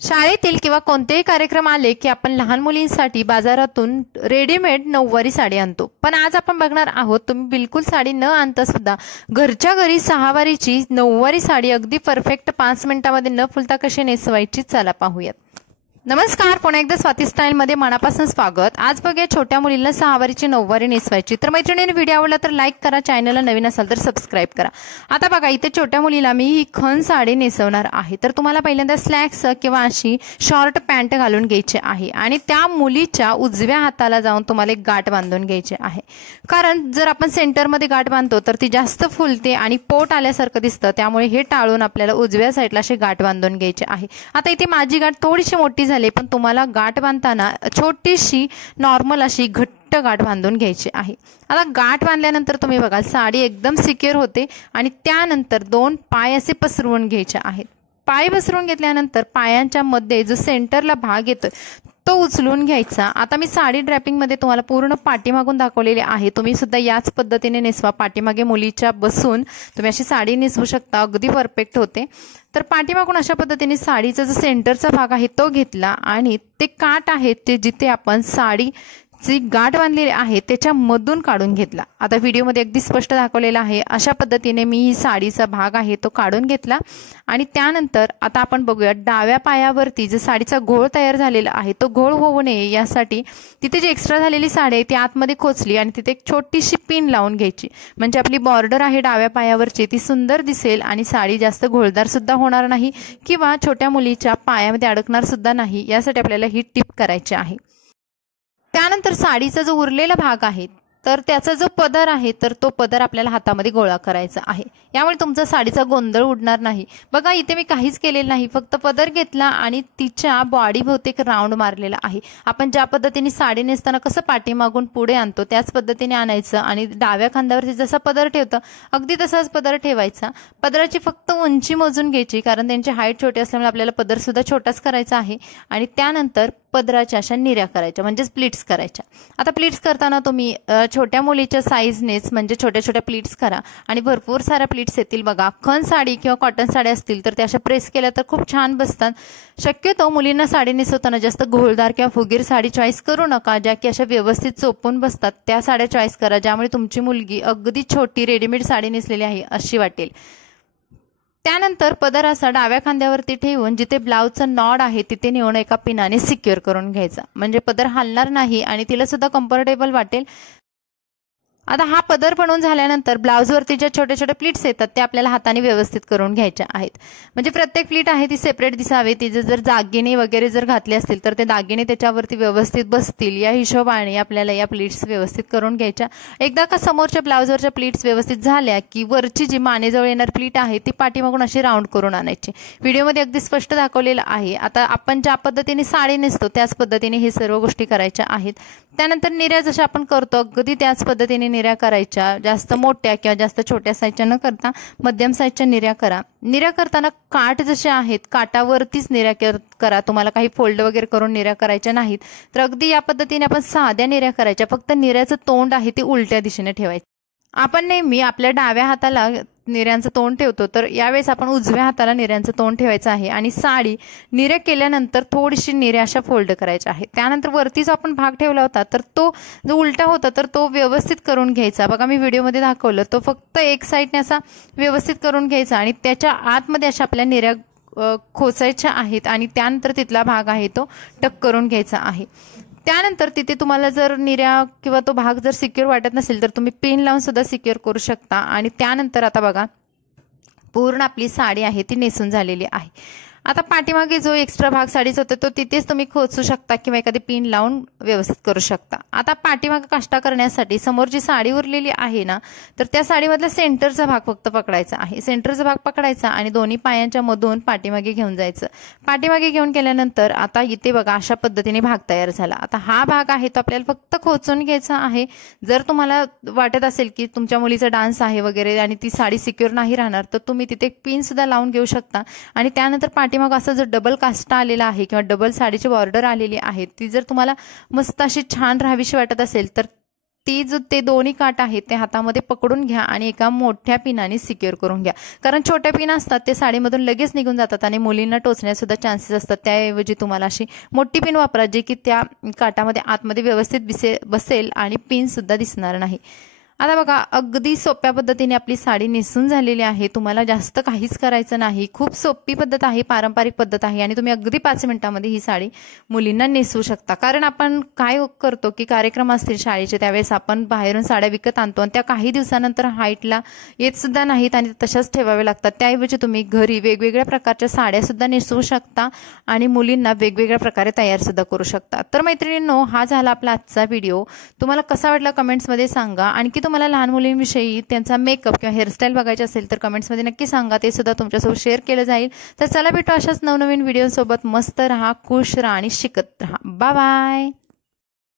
शाळेतील किंवा कोणतेही कार्यक्रम आले की आपण लहान मुलींसाठी बाजारातून रेडीमेड नऊवारी साडी आणतो। पण आज आपण बघणार आहोत तुम्ही बिलकुल साडी न आणता सुद्धा घरच्या घरी सहावारीची नऊवारी साडी अगदी परफेक्ट 5 मिनिटांमध्ये न फुलता कशी नेसवायची चला पाहूयात। नमस्कार, पुन्हा एकदा स्वाती स्टाईल मध्ये मनापासून स्वागत। आज बघूया छोट्या मुलींना सहावारीची नऊवारी नेसवायची। तर मैत्रिणींनी व्हिडिओ आवडला तर लाईक करा, चॅनलला नवीन असाल तर सबस्क्राइब करा। आता बघा इथे छोट्या मुलीला मी ही खण साडी नेसवणार आहे। तर तुम्हाला पहिल्यांदा स्लॅक्स किंवा अशी शॉर्ट पॅन्ट घालून घ्यायची आहे आणि त्या मुलीच्या उजव्या हाताला जाऊन तुम्हाला एक गाठ बांधून घ्यायची आहे। कारण जर आपण सेंटर मध्ये गाठ बांधतो तर ती जास्त फुलते आणि पोट आल्यासारखं दिसतं, त्यामुळे हे टाळून आपल्याला उजव्या साईडला अशी गाठ बांधून घ्यायची आहे। आता इथे माझी गाठ थोडीशी मोठी पण तुम्हाला गाठ बांधताना छोटीशी नॉर्मल अशी घट्ट गाठ बांधून घ्यायची आहे। आता गाठ बांधल्यानंतर तुम्ही बघा साडी एकदम सिक्युअर होते आणि त्यानंतर 2 पाय असे पसरवून घ्यायचे आहेत। पाय पसरवून घेतल्यानंतर पायांच्या मध्ये जो सेंटरला भाग येतो तो उचलून घ्यायचा। आता मी साडी ड्रॅपिंग मध्ये तुम्हाला पूर्ण पाठीमागून दाखवलेले आहे, तुम्ही सुद्धा याच पद्धतीने नेसवा। पाठीमागे मुलीच्या बसून तुम्ही अशी साडी नेसवू शकता, अगदी परफेक्ट होते। तर पाठीमागून अशा पद्धतीने साडीचा जो सेंटरचा भाग आहे तो घेतला आणि ते काठ आहे ते जिथे आपण साडी जी गाठ बांधलेली आहे त्याच्यामधून काढून घेतला। आता व्हिडिओमध्ये अगदी स्पष्ट दाखवलेला आहे, अशा पद्धतीने मी ही साडीचा भाग आहे तो काढून घेतला आणि त्यानंतर आता आपण बघूया डाव्या पायावरती जो साडीचा घोळ तयार झालेला आहे तो घोळ होऊ नये यासाठी तिथे जी एक्स्ट्रा झालेली साडी आहे ती आतमध्ये खोचली आणि तिथे एक छोटीशी पिन लावून घ्यायची, म्हणजे आपली बॉर्डर आहे डाव्या पायावरची ती सुंदर दिसेल आणि साडी जास्त घोळदार सुद्धा होणार नाही किंवा छोट्या मुलीच्या पायामध्ये अडकणार सुद्धा नाही। यासाठी आपल्याला ही टिप करायची आहे। त्यानंतर साडीचा जो उरलेला भाग आहे तर त्याचा जो पदर आहे तर तो पदर आपल्याला हातामध्ये गोळा करायचा आहे, यामुळे तुमचा साडीचा गोंधळ उडणार नाही। बघा इथे मी काहीच केलेलं नाही, फक्त पदर घेतला आणि तिच्या बॉडी भोवती एक राऊंड मारलेला आहे। आपण ज्या पद्धतीने साडी नेसताना कसं पाठीमागून पुढे आणतो त्याच पद्धतीने आणायचं आणि डाव्या खांद्यावरती जसा पदर ठेवतो अगदी तसाच पदर ठेवायचा। पदराची फक्त उंची मोजून घ्यायची, कारण त्यांची हाईट छोटी असल्यामुळे आपल्याला पदर सुद्धा छोटाच करायचा आहे। आणि त्यानंतर पदराच्या अशा निऱ्या करायच्या, म्हणजे प्लीट्स करायच्या। आता प्लीट्स करताना तुम्ही छोट्या मुलीच्या साईजनेच म्हणजे छोट्या छोट्या प्लीट्स करा आणि भरपूर साऱ्या प्लीट्स येतील। बघा खण साडी किंवा कॉटन साडी असतील तर त्या अशा प्रेस केल्या तर खूप छान बसतात। शक्यतो मुलींना साडी नेसवताना जास्त घोळदार किंवा फुगीर साडी चॉईस करू नका, ज्या की अशा व्यवस्थित चोपून बसतात त्या साड्या चॉईस करा, ज्यामुळे तुमची मुलगी अगदी छोटी रेडीमेड साडी नेसलेली आहे अशी वाटेल। त्यानंतर पदर असा डाव्या खांद्यावरती ठेवून जिथे ब्लाउजचा नॉड आहे तिथे नेऊन एका पिनाने सिक्युअर करून घ्यायचा, म्हणजे पदर हलणार नाही आणि तिला सुद्धा कम्फर्टेबल वाटेल। आता हा पदर बनवून झाल्यानंतर ब्लाउजवरती ज्या छोट्या छोट्या प्लीट्स येतात ते आपल्याला हाताने व्यवस्थित करून घ्यायच्या आहेत, म्हणजे प्रत्येक प्लीट आहे ती सेपरेट दिसावी। तिचे जर दागिने वगैरे जर घातले असतील तर ते दागिने त्याच्यावरती व्यवस्थित बसतील या हिशोबाने आपल्याला या प्लीट्स व्यवस्थित करून घ्यायच्या। एकदा का समोरच्या ब्लाउजवरच्या प्लीट्स व्यवस्थित झाल्या की वरची जी मानेजवळ येणार प्लीट आहे ती पाठीमागून अशी राऊंड करून आणायची। व्हिडिओमध्ये अगदी स्पष्ट दाखवलेलं आहे। आता आपण ज्या पद्धतीने साडी नेसतो त्याच पद्धतीने हे सर्व गोष्टी करायच्या आहेत। त्यानंतर निऱ्या जशा आपण करतो अगदी त्याच पद्धतीने निऱ्या करायच्या, जास्त मोठ्या किंवा जास्त छोट्या साईजच्या न करता मध्यम साईजच्या निऱ्या करा। निऱ्या करताना काठ जसे आहेत काठावरतीच निऱ्या करा, तुम्हाला काही फोल्ड वगैरे करून निऱ्या करायच्या नाहीत। तर अगदी या पद्धतीने आपण साध्या निऱ्या करायच्या, फक्त निऱ्याचं तोंड आहे ते उलट्या दिशेने ठेवायचं। आपण नेहमी आपल्या डाव्या हाताला निऱ्यांचं तोंड ठेवतो, तर यावेळेस आपण उजव्या हाताला निऱ्यांचं तोंड ठेवायचं आहे आणि साडी निऱ्या केल्यानंतर थोडीशी निऱ्या अशा फोल्ड करायच्या आहेत। त्यानंतर वरती जो आपण भाग ठेवला होता तर तो जो उलटा होता तर तो व्यवस्थित करून घ्यायचा। बघा मी व्हिडिओमध्ये दाखवलं, तो फक्त एक साईडने असा व्यवस्थित करून घ्यायचा आणि त्याच्या आतमध्ये अशा आपल्या निऱ्या खोचायच्या आहेत आणि त्यानंतर तिथला भाग आहे तो टक करून घ्यायचा आहे। त्यानंतर तिथे तुम्हाला जर निऱ्या किंवा तो भाग जर सिक्युअर वाटत नसेल तर तुम्ही पिन लावून सुद्धा सिक्युअर करू शकता। आणि त्यानंतर आता बघा पूर्ण आपली साडी आहे ती नेसून झालेली आहे। आता पाठीमागे जो एक्स्ट्रा भाग साडीचा होता तो तिथेच तुम्ही खोचू शकता किंवा एखादी पिन लावून व्यवस्थित करू शकता। आता पाठीमागे काष्टा करण्यासाठी समोर जी साडी उरलेली आहे ना तर त्या साडीमधला सेंटरचा भाग फक्त पकडायचा आहे। सेंटरचा भाग पकडायचा आणि दोन्ही पायांच्या मधून पाठीमागे घेऊन जायचं। पाठीमागे घेऊन केल्यानंतर आता इथे बघा अशा पद्धतीने भाग तयार झाला। आता हा भाग आहे तो आपल्याला फक्त खोचून घ्यायचा आहे। जर तुम्हाला वाटत असेल की तुमच्या मुलीचा डान्स आहे वगैरे आणि ती साडी सिक्युअर नाही राहणार तर तुम्ही तिथे पिन सुद्धा लावून घेऊ शकता आणि त्यानंतर मग असं जर डबल काष्टा आलेला आहे किंवा डबल साडीची बॉर्डर आलेली आहे ती जर तुम्हाला मस्त अशी छान राहावीशी वाटत असेल तर ते दोन्ही काठ आहेत ते हातामध्ये पकडून घ्या आणि एका मोठ्या पिनाने सिक्युअर करून घ्या, कारण छोट्या पिन असतात ते साडीमधून लगेच निघून जातात आणि मुलींना टोचण्यास सुद्धा चान्सेस असतात. त्याऐवजी तुम्हाला अशी मोठी पिन वापरा जी की त्या काठामध्ये आतमध्ये व्यवस्थित बसेल आणि पिन सुद्धा दिसणार नाही. आता बघा, अगदी सोप्या पद्धतीने आपली साडी नेसून झालेली आहे. तुम्हाला जास्त काहीच करायचं नाही. खूप सोपी पद्धत आहे, पारंपरिक पद्धत आहे आणि तुम्ही अगदी 5 मिनिटांमध्ये ही साडी मुलींना नेसवू शकता. कारण आपण काय करतो की कार्यक्रम असतील शाळेचे त्यावेळेस आपण बाहेरून साड्या विकत आणतो आणि त्या काही दिवसानंतर हाईटला येत सुद्धा नाहीत आणि तशाच ठेवाव्या लागतात. त्याऐवजी तुम्ही घरी वेगवेगळ्या प्रकारच्या साड्या सुद्धा नेसवू शकता आणि मुलींना वेगवेगळ्या प्रकारे तयार सुद्धा करू शकता. तर मैत्रिणींनो, हा झाला आपला आजचा व्हिडिओ. तुम्हाला कसा वाटला कमेंट्समध्ये सांगा. आणखी तुम्हाला लहान मुलींविषयी त्यांचा मेकअप किंवा हेअरस्टाईल बघायची असेल तर कमेंट्समध्ये नक्की सांगा, ते सुद्धा तुमच्यासोबत शेअर केलं जाईल. तर चला भेटू अशाच नवनवीन व्हिडिओसोबत. मस्त रहा, खुश रहा आणि शिकत रहा. Bye bye.